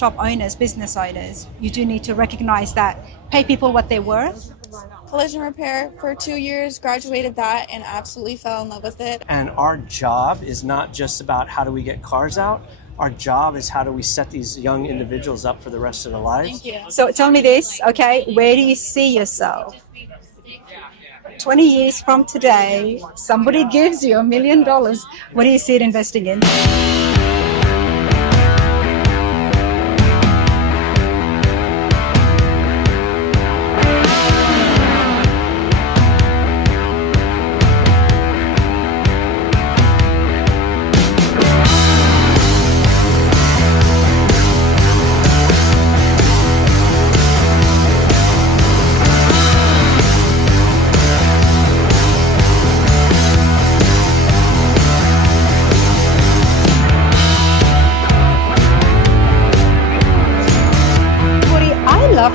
shop owners, business owners, you do need to recognize that, pay people what they're worth. Collision repair for 2 years, graduated that and absolutely fell in love with it. And our job is not just about how do we get cars out. Our job is how do we set these young individuals up for the rest of their lives. Thank you. So tell me this, okay, where do you see yourself? 20 years from today, somebody gives you $1 million. What do you see it investing in?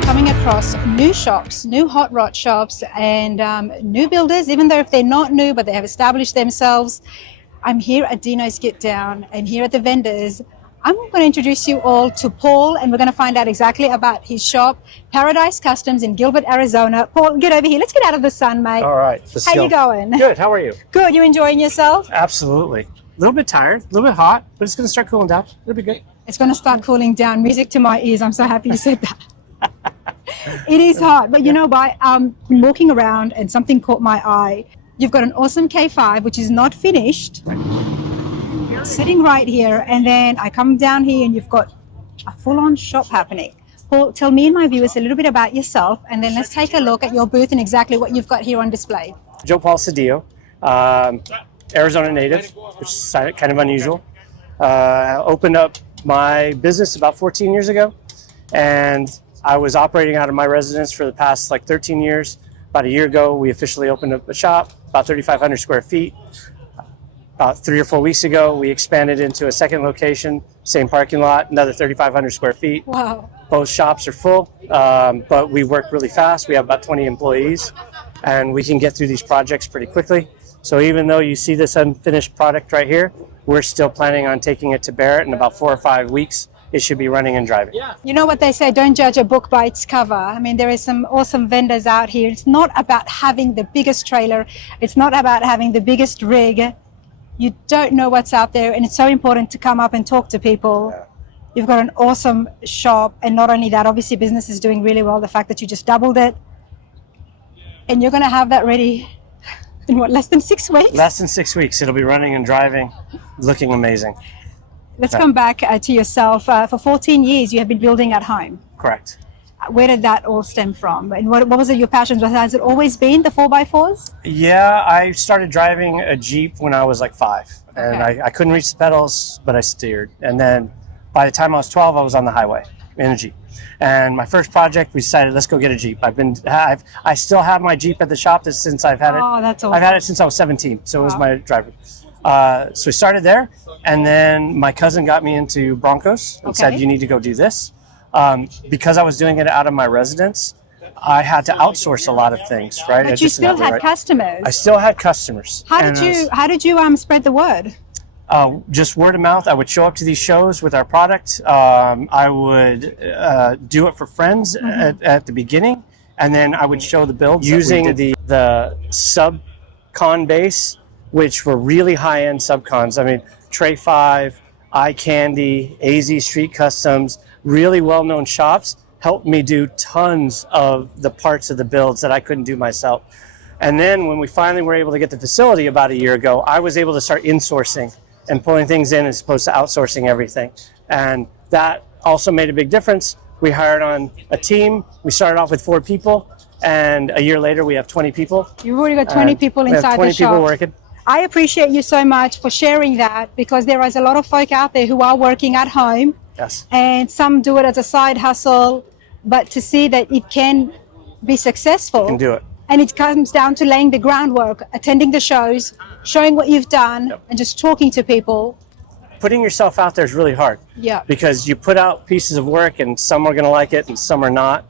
Coming across new shops, new hot rod shops, and new builders, even though if they're not new, but they have established themselves. I'm here at Dino's Get Down, and here at the vendors, I'm going to introduce you all to Paul, and we're going to find out exactly about his shop, Paradise Customs in Gilbert, Arizona. Paul, get over here. Let's get out of the sun, mate. All right. How you going? Good. How are you? Good. You enjoying yourself? Absolutely. A little bit tired, a little bit hot, but it's going to start cooling down. It'll be good. It's going to start cooling down. Music to my ears. I'm so happy you said that. It is hot, but you know what? Been walking around and something caught my eye. You've got an awesome K5, which is not finished, sitting right here, and then I come down here and you've got a full-on shop happening. Paul, tell me and my viewers a little bit about yourself, and then let's take a look at your booth and exactly what you've got here on display. Joe Paul Cedillo, Arizona native, which is kind of unusual. Opened up my business about 14 years ago, and I was operating out of my residence for the past like 13 years. About a year ago, we officially opened up a shop, about 3,500 square feet. About 3 or 4 weeks ago, we expanded into a second location, same parking lot, another 3,500 square feet. Wow. Both shops are full, but we work really fast. We have about 20 employees, and we can get through these projects pretty quickly. So even though you see this unfinished product right here, we're still planning on taking it to Barrett in about 4 or 5 weeks. It should be running and driving. You know what they say, don't judge a book by its cover. I mean, there is some awesome vendors out here. It's not about having the biggest trailer. It's not about having the biggest rig. You don't know what's out there, and it's so important to come up and talk to people. Yeah. You've got an awesome shop, and not only that, obviously business is doing really well. The fact that you just doubled it, and you're going to have that ready in what, less than 6 weeks? Less than 6 weeks. It'll be running and driving, looking amazing. Let's come back to yourself. For 14 years, you have been building at home. Correct. Where did that all stem from? And what was it, your passion? Has it always been the 4x4s? Yeah, I started driving a Jeep when I was like 5. And I couldn't reach the pedals, but I steered. And then by the time I was 12, I was on the highway in a Jeep. And my first project, we decided, let's go get a Jeep. I still have my Jeep at the shop since I've had it. Oh, that's awesome. I've had it since I was 17, so it was my driver. So we started there, and then my cousin got me into Broncos and said, you need to go do this. Because I was doing it out of my residence, I had to outsource a lot of things, right? But you still had customers. I still had customers. How did you spread the word? Just word of mouth. I would show up to these shows with our product. I would do it for friends at the beginning, and then I would show the builds using the sub-con base, which were really high-end sub-cons. I mean, Tray 5, Eye Candy, AZ Street Customs, really well-known shops helped me do tons of the parts of the builds that I couldn't do myself. And then when we finally were able to get the facility about a year ago, I was able to start insourcing and pulling things in as opposed to outsourcing everything. And that also made a big difference. We hired on a team. We started off with 4 people, and a year later we have 20 people. You've already got 20 people inside the shop. 20 people working. I appreciate you so much for sharing that, because there is a lot of folk out there who are working at home. Yes. And some do it as a side hustle, but to see that it can be successful. You can do it. And it comes down to laying the groundwork, attending the shows, showing what you've done, and just talking to people. Putting yourself out there is really hard. Yeah. Because you put out pieces of work and some are going to like it and some are not.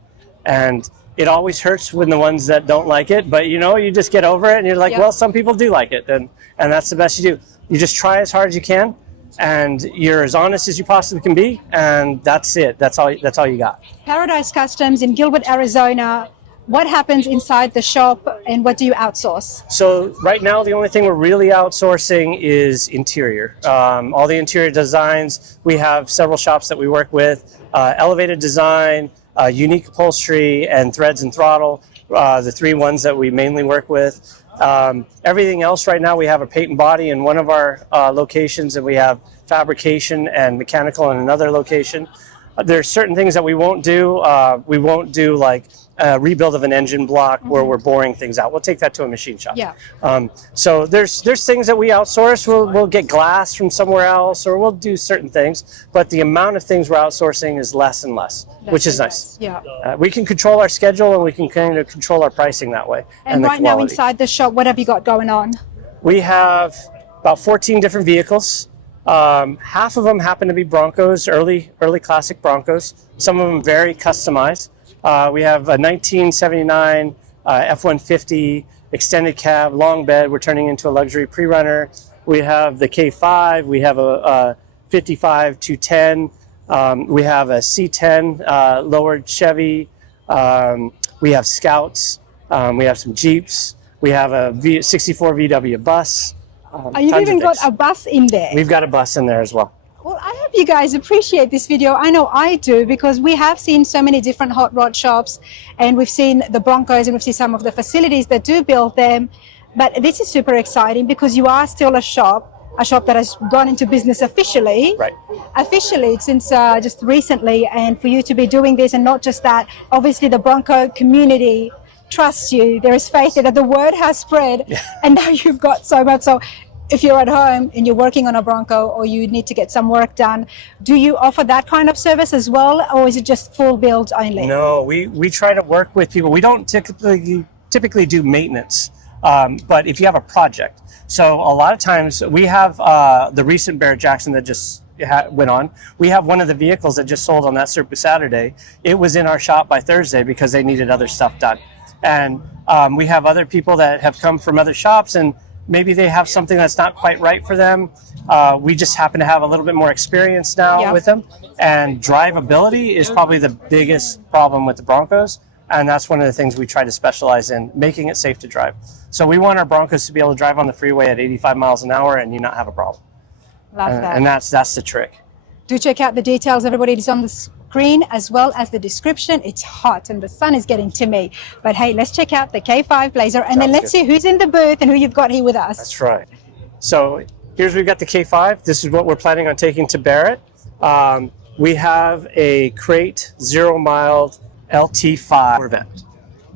And it always hurts when the ones that don't like it, but you know, you just get over it and you're like, well, some people do like it. And that's the best you do. You just try as hard as you can. and you're as honest as you possibly can be, and that's it. That's all you got. Paradise Customs in Gilbert, Arizona. What happens inside the shop and what do you outsource? So right now, the only thing we're really outsourcing is interior. All the interior designs, we have several shops that we work with, elevated design, unique upholstery, and threads and throttle, the three ones that we mainly work with. Everything else right now, we have a paint and body in one of our locations, and we have fabrication and mechanical in another location. There's certain things that we won't do. We won't do like a rebuild of an engine block where we're boring things out. We'll take that to a machine shop. Yeah. So there's things that we outsource. We'll get glass from somewhere else, or we'll do certain things. But the amount of things we're outsourcing is less and less, which is nice. Yeah. We can control our schedule, and we can kind of control our pricing that way. And the right now quality. inside the shop, what have you got going on? We have about 14 different vehicles. Half of them happen to be Broncos, early classic Broncos. Some of them very customized. We have a 1979 F-150 extended cab, long bed. We're turning into a luxury pre-runner. We have the K5. We have a 55 210. We have a C10 lowered Chevy. We have Scouts. We have some Jeeps. We have a 64 VW bus. You've even got a bus in there. We've got a bus in there as well. Well, I hope you guys appreciate this video. I know I do, because we have seen so many different hot rod shops, and we've seen the Broncos, and we've seen some of the facilities that do build them. But this is super exciting because you are still a shop that has gone into business officially. Right. Officially since just recently, and for you to be doing this, and not just that, obviously the Bronco community trusts you. There is faith that the word has spread, and now you've got so much. So if you're at home and you're working on a Bronco, or you need to get some work done, do you offer that kind of service as well, or is it just full build only? No, we try to work with people. We don't typically do maintenance, but if you have a project. So a lot of times we have the recent Barret-Jackson that just went on. We have one of the vehicles that just sold on that Super Saturday. It was in our shop by Thursday because they needed other stuff done. And we have other people that have come from other shops, and maybe they have something that's not quite right for them. We just happen to have a little bit more experience now with them. And drivability is probably the biggest problem with the Broncos. And that's one of the things we try to specialize in, making it safe to drive. So we want our Broncos to be able to drive on the freeway at 85 miles an hour and you not have a problem. Love that. And that's the trick. Do check out the details, everybody. It's on the screen as well as the description. It's hot and the sun is getting to me. But hey, let's check out the K5 Blazer, and then let's see who's in the booth and who you've got here with us. That's right. So we've got the K5. This is what we're planning on taking to Barrett. We have a crate 0 mile LT5 event.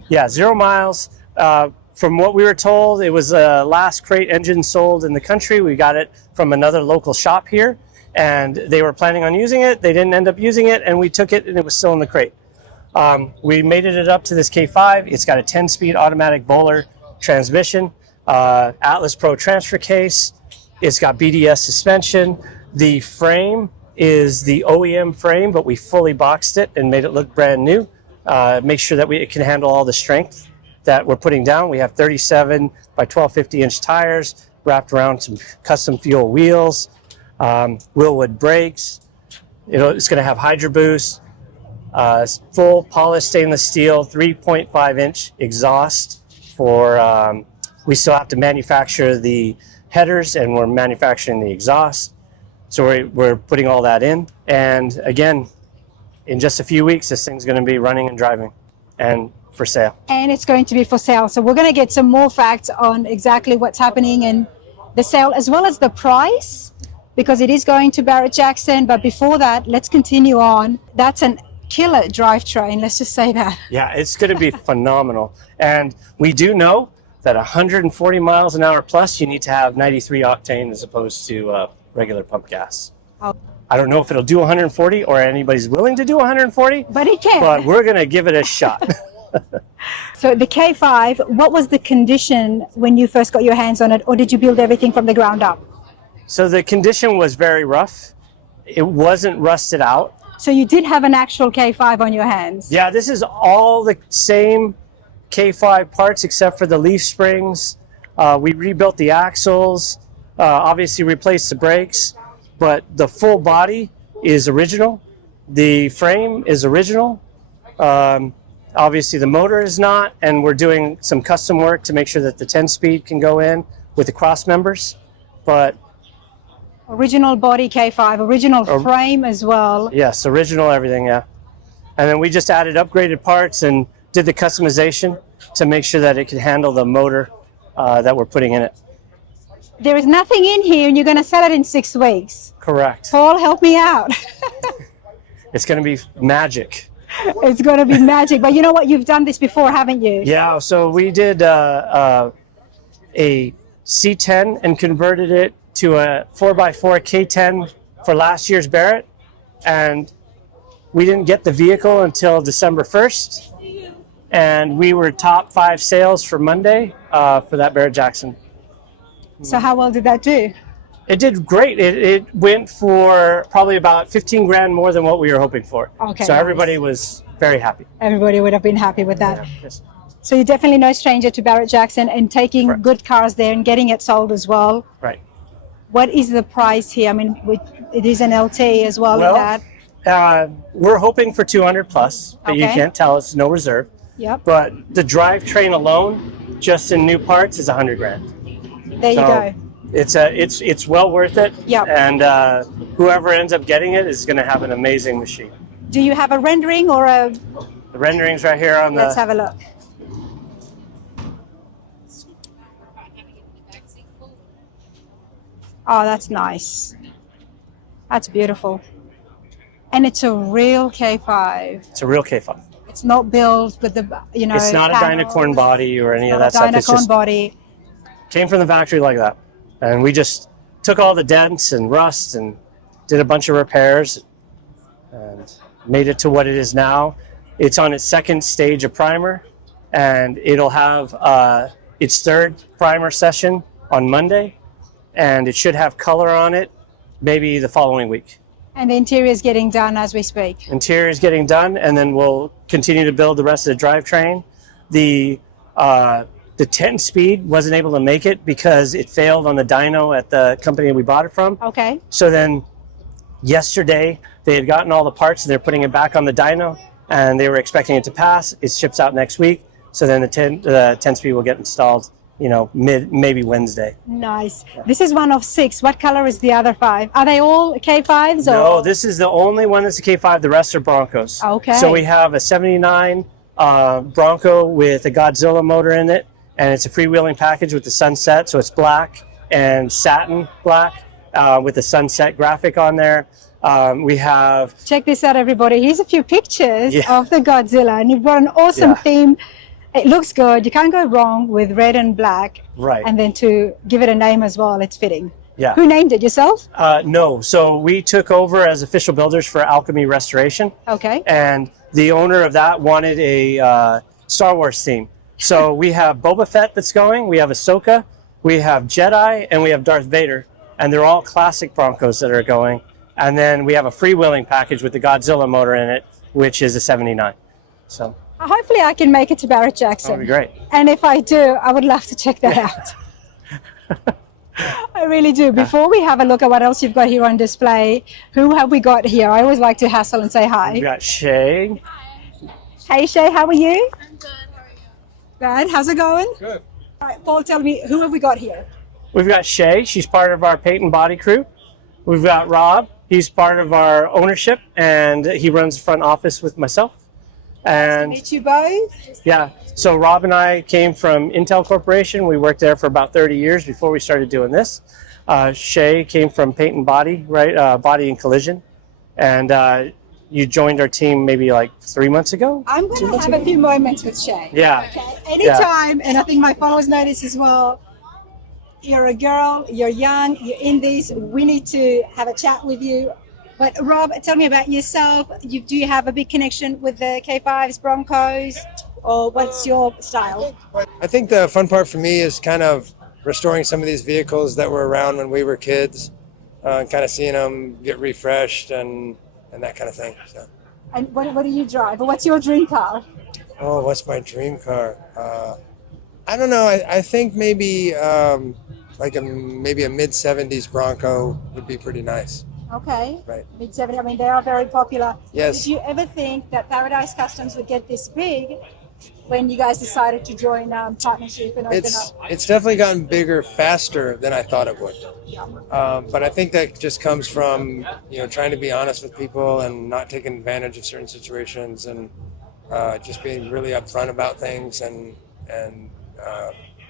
Yeah, 0 miles. From what we were told, it was the last crate engine sold in the country. We got it from another local shop here, and they were planning on using it. They didn't end up using it, and we took it, and it was still in the crate. We mated it up to this K5. It's got a 10-speed automatic bowler transmission, Atlas Pro transfer case. It's got BDS suspension. The frame is the OEM frame, but we fully boxed it and made it look brand new. Make sure that it can handle all the strength that we're putting down. We have 37 by 1250 inch tires wrapped around some custom fuel wheels, Willwood brakes. It's going to have Hydro Boost, full polished stainless steel, 3.5 inch exhaust. We still have to manufacture the headers, and we're manufacturing the exhaust. So we're putting all that in. And again, in just a few weeks, this thing's going to be running and driving and for sale. And it's going to be for sale. So we're going to get some more facts on exactly what's happening in the sale, as well as the price, because it is going to Barret-Jackson. But before that, let's continue on. That's an killer drivetrain, let's just say that. Yeah, it's going to be phenomenal. And we do know that 140 miles an hour plus, you need to have 93 octane as opposed to regular pump gas. Oh. I don't know if it'll do 140 or anybody's willing to do 140, but it can. But we're going to give it a shot. So the K5, what was the condition when you first got your hands on it, or did you build everything from the ground up? So the condition was very rough. It wasn't rusted out. So you did have an actual K5 on your hands? Yeah, this is all the same K5 parts except for the leaf springs. We rebuilt the axles, obviously replaced the brakes. but the full body is original. The frame is original. Obviously the motor is not, and we're doing some custom work to make sure that the 10-speed can go in with the cross members. But original body K5, original frame as well. yes, original everything, yeah. And then we just added upgraded parts and did the customization to make sure that it can handle the motor that we're putting in it. There is nothing in here and you're going to sell it in 6 weeks. Correct. Paul, help me out. It's going to be magic. It's going to be magic. But you know what? You've done this before, haven't you? Yeah, so we did a C10 and converted it to a 4x4 K10 for last year's Barrett. And we didn't get the vehicle until December 1st. And we were top 5 sales for Monday for that Barret-Jackson. So how well did that do? It did great. It went for probably about 15 grand more than what we were hoping for. Okay. So everybody was very happy. Everybody would have been happy with that. Yeah, yes. So you're definitely no stranger to Barret-Jackson and taking Right. good cars there and getting it sold as well. Right. What is the price here? I mean, it is an LT as well, Well, in that. We're hoping for 200 plus, but you Okay. can't tell. It's no reserve. Yep. But the drivetrain alone, just in new parts, is 100 grand. There you go. It's well worth it. Yep. And whoever ends up getting it is going to have an amazing machine. Do you have a rendering or a... The renderings right here on the... Let's have a look. Oh, that's nice. That's beautiful. And it's a real K5. It's a real K5. It's not built with the, you know... It's not a panels. Dynacorn body or any of that It's stuff. not a It's Dynacorn just body. came from the factory like that. And we just took all the dents and rust and did a bunch of repairs and made it to what it is now. It's on its 2nd stage of primer, and it'll have its 3rd primer session on Monday, and it should have color on it maybe the following week. And the interior is getting done as we speak. Interior is getting done, and then we'll continue to build the rest of the drivetrain. The 10-speed wasn't able to make it because it failed on the dyno at the company we bought it from. Okay. So then yesterday they had gotten all the parts and they're putting it back on the dyno, and they were expecting it to pass. It ships out next week. So then the 10-speed will get installed, you know, maybe Wednesday. Nice. This is one of 6. What color is the other 5? Are they all K5s? Or? No, this is the only one that's a K5. The rest are Broncos. Okay. So we have a 79 Bronco with a Godzilla motor in it, and it's a freewheeling package with the sunset. So it's black and satin black with the sunset graphic on there. We have... Check this out, everybody. Here's a few pictures of the Godzilla, and you've got an awesome theme. It looks good. You can't go wrong with red and black. Right. And then to give it a name as well, it's fitting. Yeah. Who named it? Yourself? No. So we took over as official builders for Alchemy Restoration. Okay. And the owner of that wanted a Star Wars theme. So we have Boba Fett that's going, we have Ahsoka, we have Jedi, and we have Darth Vader. And they're all classic Broncos that are going. And then we have a freewheeling package with the Godzilla motor in it, which is a 79. So Hopefully I can make it to Barret-Jackson. that'd be great. And if I do, I would love to check that out. I really do. Before we have a look at what else you've got here on display, who have we got here? I always like to hassle and say hi. We got Shay. Hey Shay, how are you? I'm good. How are you? Good. How's it going? Good. All right, Paul, tell me, who have we got here? We've got Shay. She's part of our paint and body crew. We've got Rob. He's part of our ownership, and he runs the front office with myself. And Meet you both. yeah, so Rob and I came from Intel Corporation. We worked there for about 30 years before we started doing this. Shay came from paint and body, right? Body and collision. And you joined our team maybe like 3 months ago? I'm going to have a few moments with Shay. Yeah. Okay. Anytime, and I think my followers notice as well, you're a girl, you're young, you're in this, we need to have a chat with you. But Rob, tell me about yourself. Do you have a big connection with the K5s, Broncos, or what's your style? I think the fun part for me is kind of restoring some of these vehicles that were around when we were kids, and kind of seeing them get refreshed and that kind of thing. So. And what do you drive? What's your dream car? Oh, what's my dream car? I don't know. I think maybe maybe a mid-70s Bronco would be pretty nice. Okay. Right. Mid-70s. I mean, they are very popular. Yes. Did you ever think that Paradise Customs would get this big when you guys decided to join partnership and open up? It's definitely gotten bigger faster than I thought it would. But I think that just comes from trying to be honest with people and not taking advantage of certain situations, and just being really upfront about things and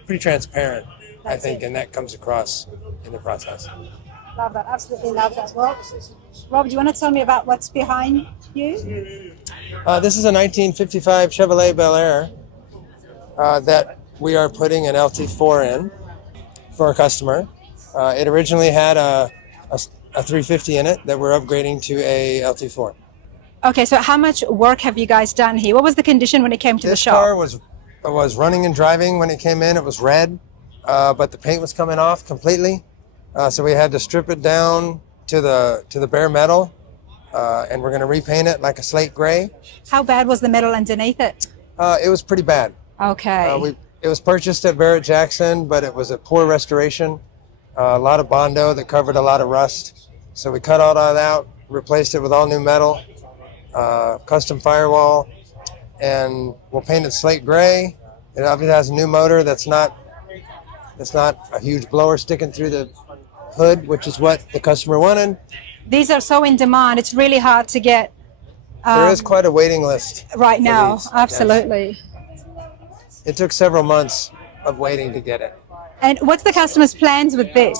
pretty transparent. I think, and that comes across in the process. Love that. Absolutely love that. Well, Rob, do you want to tell me about what's behind you? This is a 1955 Chevrolet Bel Air that we are putting an LT4 in for a customer. It originally had a 350 in it that we're upgrading to a LT4. Okay, so how much work have you guys done here? What was the condition when it came to the This shop? car was running and driving when it came in. It was red, but the paint was coming off completely. So we had to strip it down to the bare metal, and we're going to repaint it like a slate gray. How bad was the metal underneath it? It was pretty bad. Okay. It was purchased at Barrett-Jackson, but it was a poor restoration. A lot of Bondo that covered a lot of rust. So we cut all that out, replaced it with all new metal, custom firewall, and we'll paint it slate gray. It obviously has a new motor that's not a huge blower sticking through the hood, which is what the customer wanted. These are so in demand. It's really hard to get. There is quite a waiting list right now. these. Absolutely. Yes. It took several months of waiting to get it. And what's the customer's plans with this?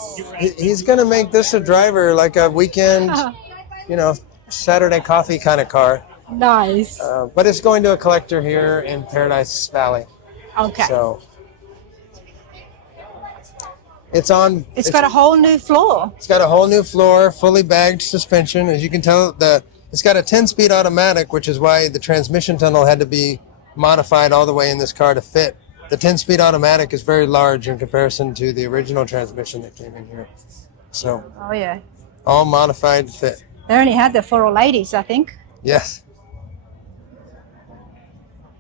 He's going to make this a driver, like a weekend, Saturday coffee kind of car. Nice. But it's going to a collector here in Paradise Valley. Okay. So it's got a whole new floor. It's got a whole new floor, fully bagged suspension. As you can tell, it's got a 10-speed automatic, which is why the transmission tunnel had to be modified all the way in this car to fit. The 10-speed automatic is very large in comparison to the original transmission that came in here. So, Oh, yeah. all modified to fit. They only had the for all ladies, I think. Yes.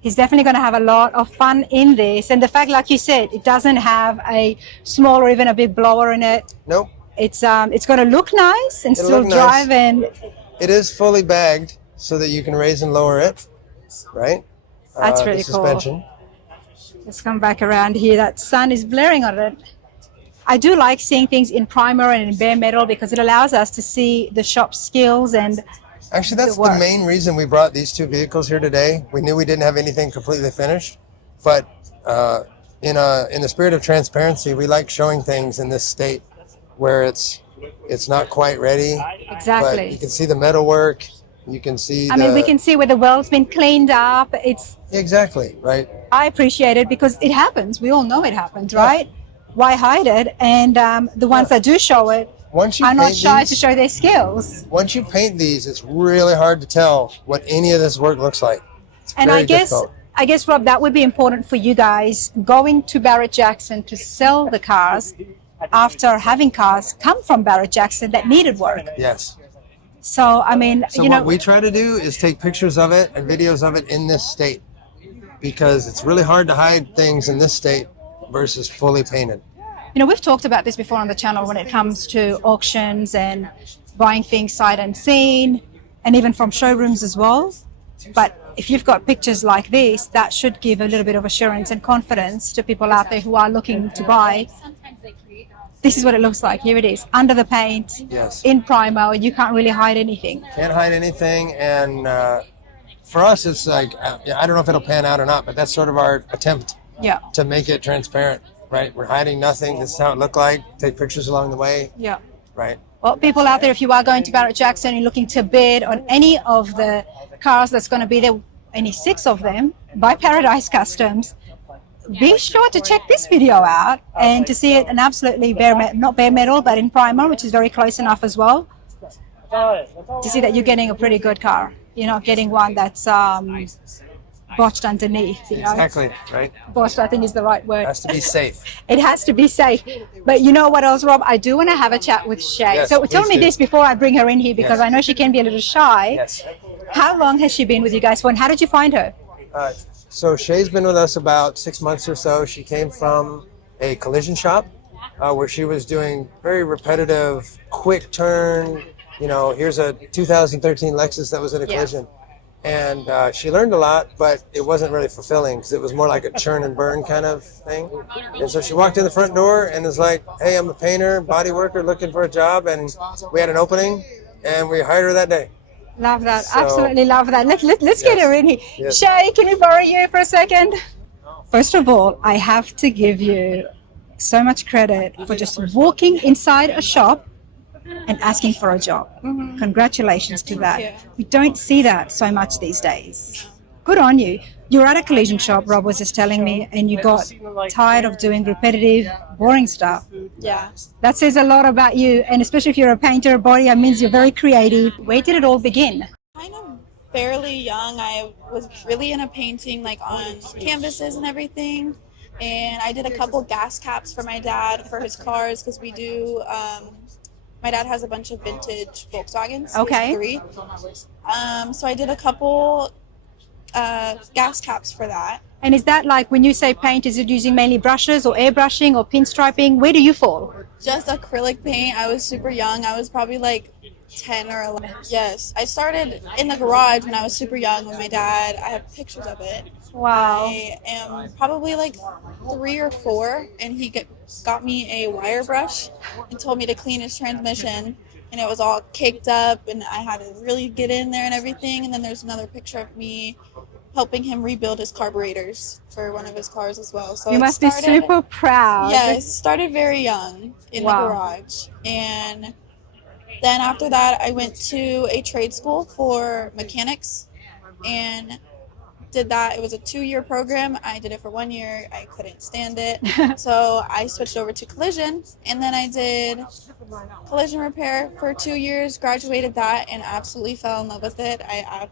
He's definitely going to have a lot of fun in this. And the fact, like you said, it doesn't have a small or even a big blower in it. Nope. It's going to look nice and It'll still look drive. nice. And It is fully bagged so that you can raise and lower it, right? That's really the cool. suspension. Let's come back around here. That sun is blaring on it. I do like seeing things in primer and in bare metal because it allows us to see the shop skills and Actually, that's the main reason we brought these two vehicles here today. We knew we didn't have anything completely finished, but in the spirit of transparency, we like showing things in this state where it's not quite ready. Exactly. But you can see the metal work. You can see. We can see where the well's been cleaned up. It's exactly right. I appreciate it because it happens. We all know it happens, right? Why hide it? And the ones that do show it are not shy to show their skills. Once you paint these, it's really hard to tell what any of this work looks like. And I guess, Rob, that would be important for you guys going to Barret-Jackson to sell the cars after having cars come from Barret-Jackson that needed work. Yes. So, what we try to do is take pictures of it and videos of it in this state because it's really hard to hide things in this state versus fully painted. We've talked about this before on the channel when it comes to auctions and buying things sight unseen and even from showrooms as well. But if you've got pictures like this, that should give a little bit of assurance and confidence to people out there who are looking to buy. This is what it looks like. Here it is, under the paint, yes, in primer. You can't really hide anything. Can't hide anything. And for us, it's like, I don't know if it'll pan out or not, but that's sort of our attempt to make it transparent. Right, we're hiding nothing. This is how it looked like. Take pictures along the way. Yeah. Right. Well, people out there, if you are going to Barret-Jackson, you're looking to bid on any of the cars that's going to be there, any 6 of them, by Paradise Customs, be sure to check this video out and to see it in absolutely not bare metal, but in primer, which is very close enough as well, to see that you're getting a pretty good car. You're not getting one that's botched underneath, Exactly, right? Botched, I think, is the right word. It has to be safe. It has to be safe. But you know what else, Rob? I do want to have a chat with Shay. Yes, so tell me this before I bring her in here, because Yes. I know she can be a little shy. Yes. How long has she been with you guys for, and how did you find her? So Shay's been with us about 6 months or so. She came from a collision shop where she was doing very repetitive, quick turn, here's a 2013 Lexus that was in a collision. And she learned a lot, but it wasn't really fulfilling because it was more like a churn and burn kind of thing. And so she walked in the front door and was like, hey, I'm a painter, body worker looking for a job. And we had an opening and we hired her that day. Love that. Absolutely love that. Let's get her in here. Yes. Shay, can we borrow you for a second? First of all, I have to give you so much credit for just walking inside a shop and asking for a job. Congratulations to that. We don't see that so much these days. Good on you. You're at a collision shop, Rob was just telling me, and you got tired of doing repetitive, boring stuff. Yeah. That says a lot about you, and especially if you're a painter, body, that means you're very creative. Where did it all begin? Kind of fairly young. I was really into painting, like on canvases and everything. And I did a couple gas caps for my dad for his cars because we do. My dad has a bunch of vintage Volkswagens. Okay. 3. So I did a couple gas caps for that. And is that like, when you say paint, is it using mainly brushes or airbrushing or pinstriping? Where do you fall? Just acrylic paint. I was super young. I was probably like 10 or 11. Yes. I started in the garage when I was super young with my dad. I have pictures of it. Wow. I am probably like 3 or 4, and he got me a wire brush and told me to clean his transmission, and it was all caked up, and I had to really get in there and everything. And then there's another picture of me helping him rebuild his carburetors for one of his cars as well. So You must be super proud. Yeah, it started very young in the garage. And then after that, I went to a trade school for mechanics and did that. It was a 2-year program. I did it for 1 year. I couldn't stand it. So I switched over to collision, and then I did collision repair for 2 years, graduated that, and absolutely fell in love with it. I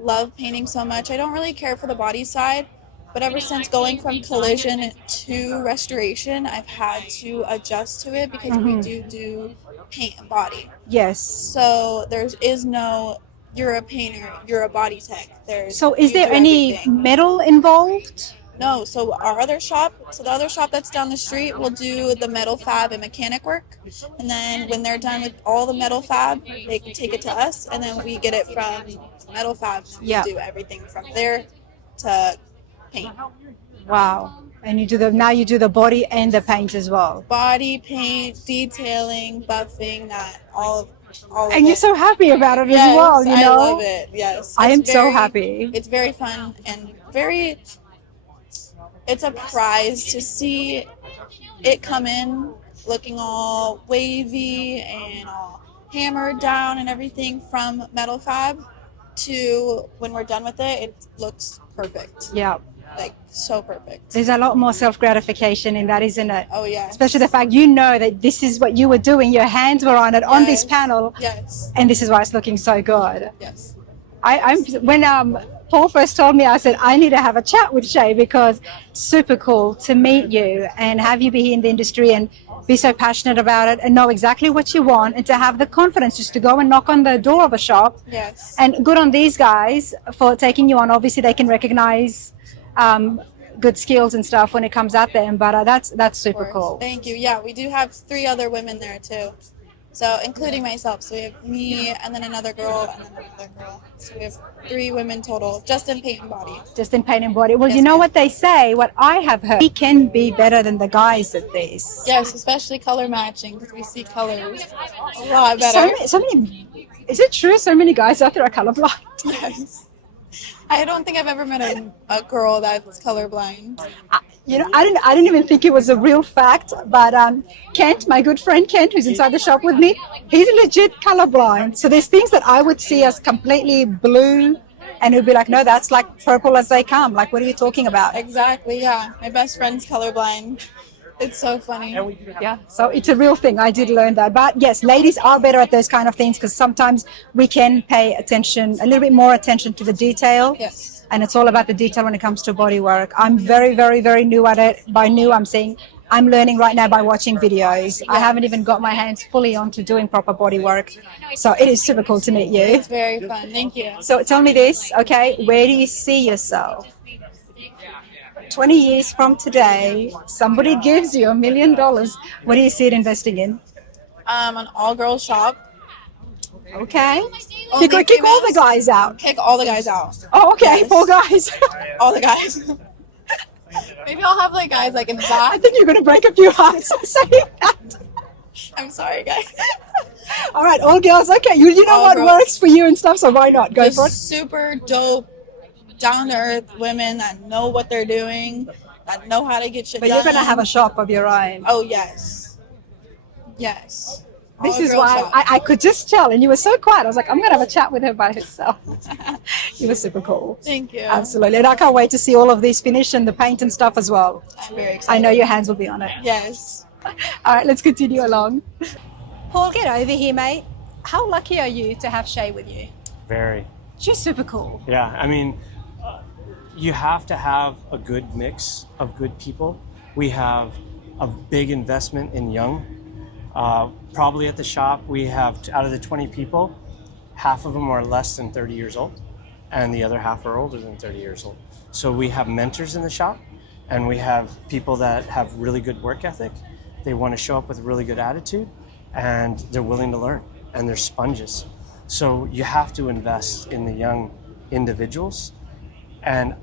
love painting so much. I don't really care for the body side, but ever since going from collision to restoration, I've had to adjust to it because we do paint and body. Yes. So there is no, you're a painter, you're a body tech. So is there any metal involved? No, so our other shop, the other shop that's down the street will do the metal fab and mechanic work. And then when they're done with all the metal fab, they can take it to us, and then we get it from metal fab. And we do everything from there to paint. Wow. And you do now you do the body and the paint as well. Body, paint, detailing, buffing, that all of and you're so happy about it as well, you know? I love it, yes. I am so happy. It's very fun and it's a prize to see it come in looking all wavy and all hammered down and everything from metal fab to when we're done with it, it looks perfect. Yeah. Like, so perfect. There's a lot more self-gratification in that, isn't it? Oh, yeah. Especially the fact you know that this is what you were doing. Your hands were on it, on this panel. Yes. And this is why it's looking so good. Yes. When Paul first told me, I said, I need to have a chat with Shay because it's super cool to meet you and have you be here in the industry and be so passionate about it and know exactly what you want and to have the confidence just to go and knock on the door of a shop. Yes. And good on these guys for taking you on. Obviously, they can recognize good skills and stuff when it comes at them, but that's super cool. Thank you. Yeah, we do have 3 other women there too, so including myself. So we have me and then another girl and then another girl. So we have 3 women total, just in paint and body. Just in paint and body. Well, you know what they say, what I have heard, we can be better than the guys at this. Yes, especially color matching, because we see colors a lot better. So many, is it true so many guys out there are colorblind? Yes. I don't think I've ever met a girl that's colorblind. I didn't even think it was a real fact, but Kent, my good friend Kent, who's inside the shop with me, he's legit colorblind. So there's things that I would see as completely blue, and he'd be like, no, that's like purple as they come. Like, what are you talking about? Exactly, yeah. My best friend's colorblind. It's so funny. Yeah, so it's a real thing. I did learn that. But yes, ladies are better at those kind of things because sometimes we can pay attention, a little bit more attention to the detail. Yes. And it's all about the detail when it comes to body work. I'm very, very, very new at it. By new, I'm saying I'm learning right now by watching videos. I haven't even got my hands fully onto doing proper body work. So it is super cool to meet you. It's very fun. Thank you. So tell me this, okay, where do you see yourself? 20 years from today, somebody gives you $1 million. What do you see it investing in? An all-girls shop Okay. Only Kick all the females. guys out. Kick all the guys out. Oh, okay. Yes. Poor guys. All the guys. Maybe I'll have like guys like in the I back. think you're going to break a few hearts saying that. I'm sorry, guys. All right, all girls. Okay, you know All what girls. works for you and stuff, so why not? Go for it. Just super dope, down to earth women that know what they're doing, that know how to get shit But done. you're going to have a shop of your own. Oh yes, yes. This All is girl why shop. I could just tell, and you were so quiet. I was like, I'm going to have a chat with her by herself. You were super cool. Thank you. Absolutely. And I can't wait to see all of these finish and the paint and stuff as well. I'm very excited. I know your hands will be on it. Yes. All right, let's continue along. Paul, get over here, mate. How lucky are you to have Shay with you? Very. She's super cool. Yeah, I mean, you have to have a good mix of good people. We have a big investment in young. Probably at the shop, we have, out of the 20 people, half of them are less than 30 years old, and the other half are older than 30 years old. So we have mentors in the shop, and we have people that have really good work ethic. They want to show up with a really good attitude, and they're willing to learn, and they're sponges. So you have to invest in the young individuals. And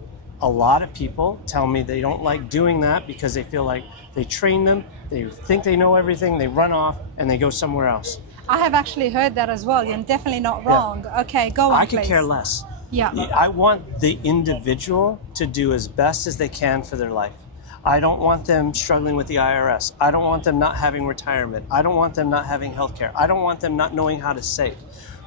a lot of people tell me they don't like doing that because they feel like they train them, they think they know everything, they run off, and they go somewhere else. I have actually heard that as well. You're definitely not wrong. Okay, go on, I could please. care less. Yeah. I want the individual to do as best as they can for their life. I don't want them struggling with the IRS. I don't want them not having retirement. I don't want them not having health care. I don't want them not knowing how to save.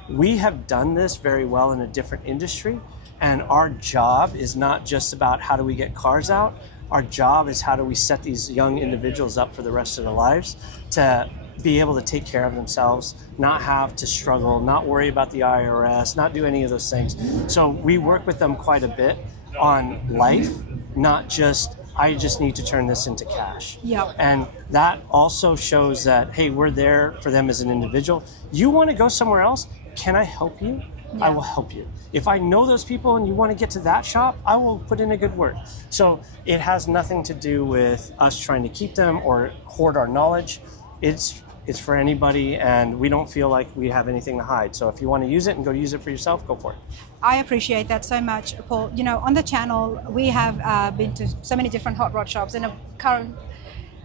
We have done this very well in a different industry, and our job is not just about how do we get cars out. Our job is how do we set these young individuals up for the rest of their lives to be able to take care of themselves, not have to struggle, not worry about the IRS, not do any of those things. So we work with them quite a bit on life, not just, I just need to turn this into cash. Yeah. And that also shows that, hey, we're there for them as an individual. You want to go somewhere else? Can I help you? Yeah. I will help you. If I know those people and you want to get to that shop, I will put in a good word. So it has nothing to do with us trying to keep them or hoard our knowledge. It's for anybody, and we don't feel like we have anything to hide. So if you want to use it and go use it for yourself, go for it. I appreciate that so much, Paul. You know, on the channel, we have been to so many different hot rod shops, and a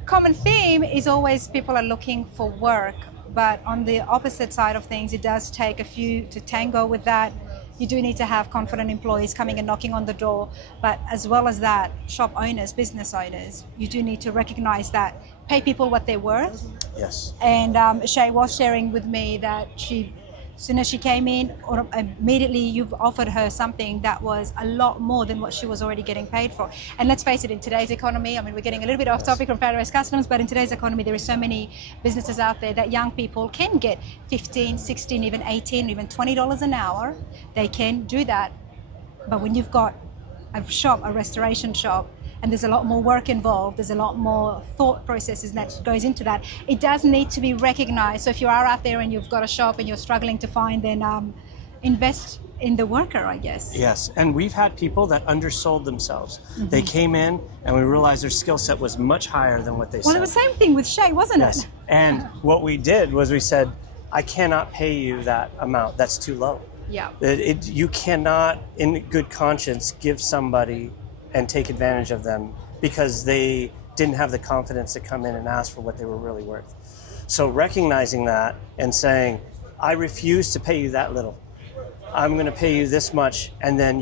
common theme is always people are looking for work. But on the opposite side of things, it does take a few to tango with that. You do need to have confident employees coming and knocking on the door. But as well as that, shop owners, business owners, you do need to recognize that, pay people what they're worth. Yes. And Shay was sharing with me that as soon as she came in, or immediately you've offered her something that was a lot more than what she was already getting paid for. And let's face it, in today's economy, I mean, we're getting a little bit off topic from Paradise Customs, but in today's economy, there are so many businesses out there that young people can get 15, 16, even 18, even $20 an hour. They can do that. But when you've got a shop, a restoration shop, and there's a lot more work involved, there's a lot more thought processes that goes into that. It does need to be recognized. So if you are out there and you've got a shop and you're struggling to find, then invest in the worker, I guess. Yes, and we've had people that undersold themselves. Mm-hmm. They came in and we realized their skill set was much higher than what they said. Well, it was the same thing with Shay, wasn't Yes, it? and what we did was we said, I cannot pay you that amount, that's too low. Yeah. You cannot, in good conscience, give somebody and take advantage of them because they didn't have the confidence to come in and ask for what they were really worth. So recognizing that and saying, I refuse to pay you that little. I'm going to pay you this much, and then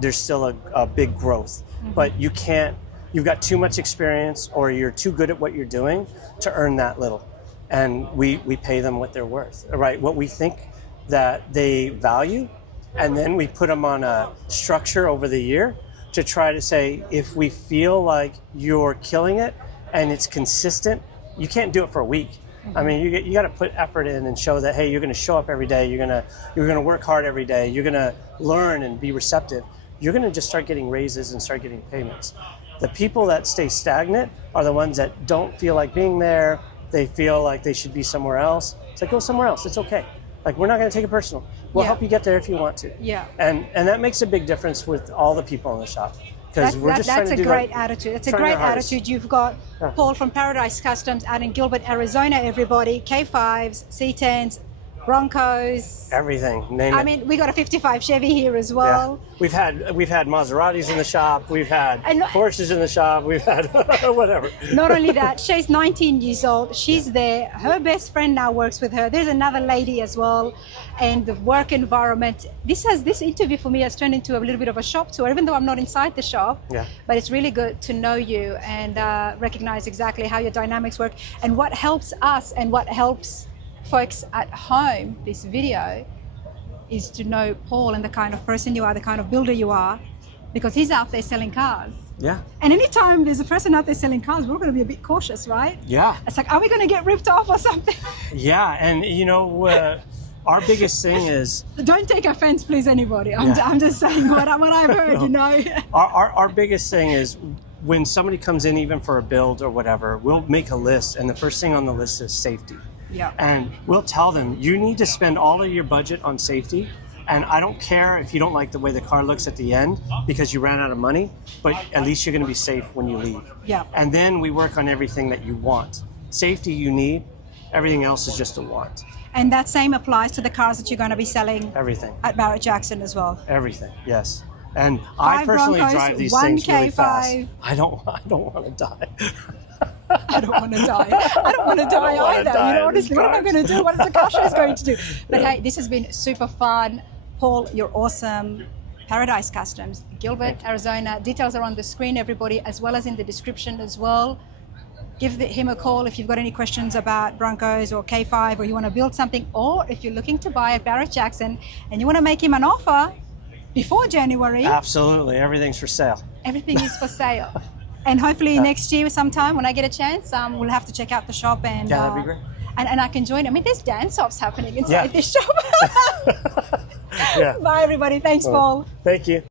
there's still a big growth. Mm-hmm. But you can't, you've got too much experience or you're too good at what you're doing to earn that little. And we pay them what they're worth, right? What we think that they value, and then we put them on a structure over the year to try to say, if we feel like you're killing it and it's consistent, you can't do it for a week. Mm-hmm. I mean, you got to put effort in and show that, hey, you're going to show up every day. You're going to work hard every day. You're going to learn and be receptive. You're going to just start getting raises and start getting payments. The people that stay stagnant are the ones that don't feel like being there. They feel like they should be somewhere else. It's like, go somewhere else. It's okay. Like, we're not going to take it personal. We'll help you get there if you want to. Yeah. And that makes a big difference with all the people in the shop. Because we're just trying to do That's a great attitude. It's a great attitude. You've got Paul from Paradise Customs out in Gilbert, Arizona, everybody. K5s, C10s, Broncos. Everything. Name I it. mean, we got a 55 Chevy here as well. Yeah. We've had Maseratis in the shop. We've had And- Porsches in the shop. We've had whatever. Not only that, Shay's 19 years old. She's there. Her best friend now works with her. There's another lady as well. And the work environment. This interview for me has turned into a little bit of a shop tour, even though I'm not inside the shop. Yeah. But it's really good to know you and recognize exactly how your dynamics work. And what helps us and what helps folks at home, this video, is to know Paul and the kind of person you are, the kind of builder you are, because he's out there selling cars. Yeah. And anytime there's a person out there selling cars, we're going to be a bit cautious, right? Yeah. It's like, are we going to get ripped off or something? Yeah. And you know, our biggest thing is, Don't take offense, please, anybody. I'm just saying what I've heard, you know. our biggest thing is when somebody comes in, even for a build or whatever, we'll make a list, and the first thing on the list is safety. Yeah. And we'll tell them, you need to spend all of your budget on safety. And I don't care if you don't like the way the car looks at the end because you ran out of money, but at least you're going to be safe when you leave. Yeah. And then we work on everything that you want. Safety you need, everything else is just a want. And that same applies to the cars that you're going to be selling Everything. at Barret-Jackson as well. Everything, yes. And I 5 personally Broncos, drive these 1 things really K5. fast. I don't want to die. I don't want to die. I don't want to die wanna either. die You know, in these honestly, what am I cars. going to do? What is the car show going to do? But hey, this has been super fun. Paul, you're awesome. Paradise Customs, Gilbert, Arizona. Details are on the screen, everybody, as well as in the description as well. Give him a call if you've got any questions about Broncos or K5, or you want to build something, or if you're looking to buy a Barret-Jackson and you want to make him an offer before January. Absolutely, everything's for sale. Everything is for sale. And hopefully next year sometime when I get a chance, we'll have to check out the shop and Yeah, that'd be great. And I can join. I mean, there's dance-offs happening inside this shop. Yeah. Bye, everybody. Thanks, Paul. Thank you.